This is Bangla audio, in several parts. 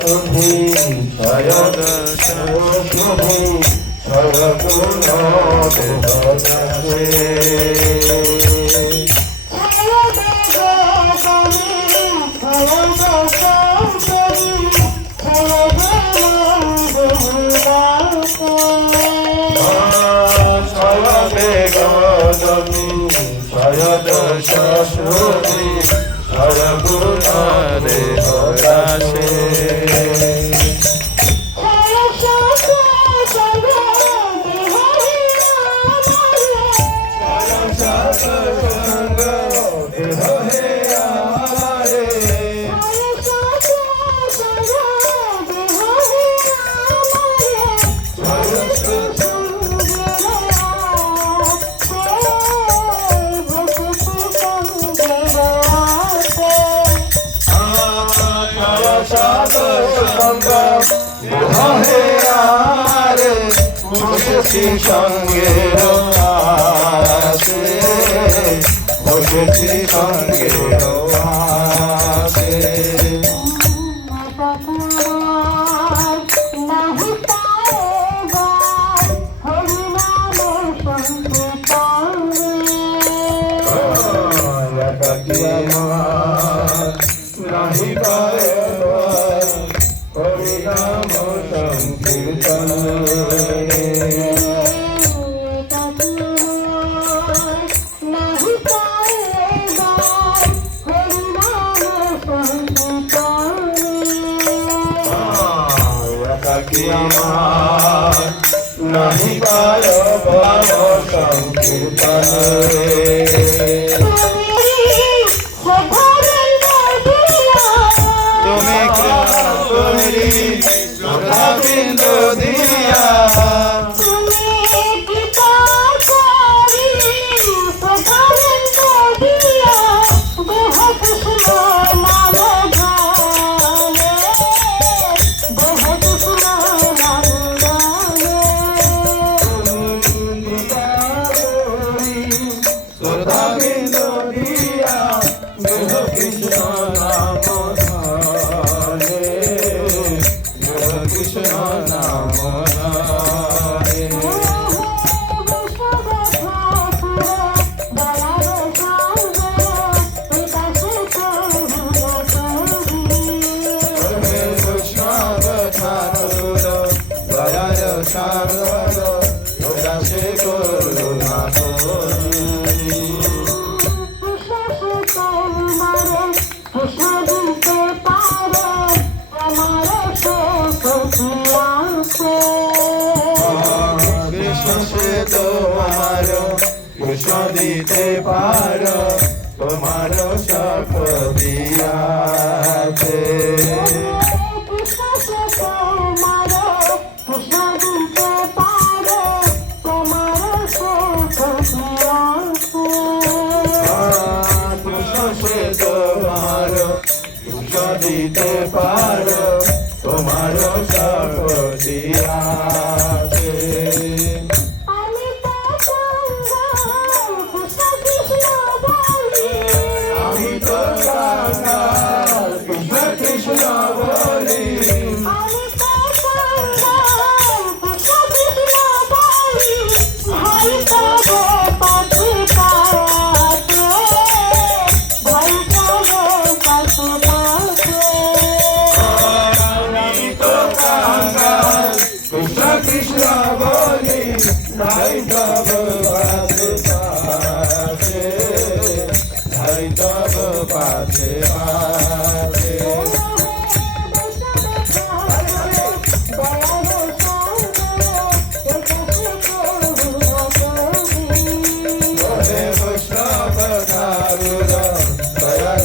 তুমি শয়ন তুমি সর্বগুণ দেবদাসে দেহ হে আমারে বসেছি সঙ্গে সঙ্গে। নাহি পার বাম সংকীর্তন Oh, সে তোমার কৃষ্ণ দিতে পার তোমার শক্তি আছে কৃষ্ণ সে দিতে পার তোমার শক্তি কৃষ্ণ বলি তাই তব পাশে পাশে তাই তব পাশে পাশে হরে বৈষ্ণব ঠাকুর দয়াল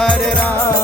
हर राम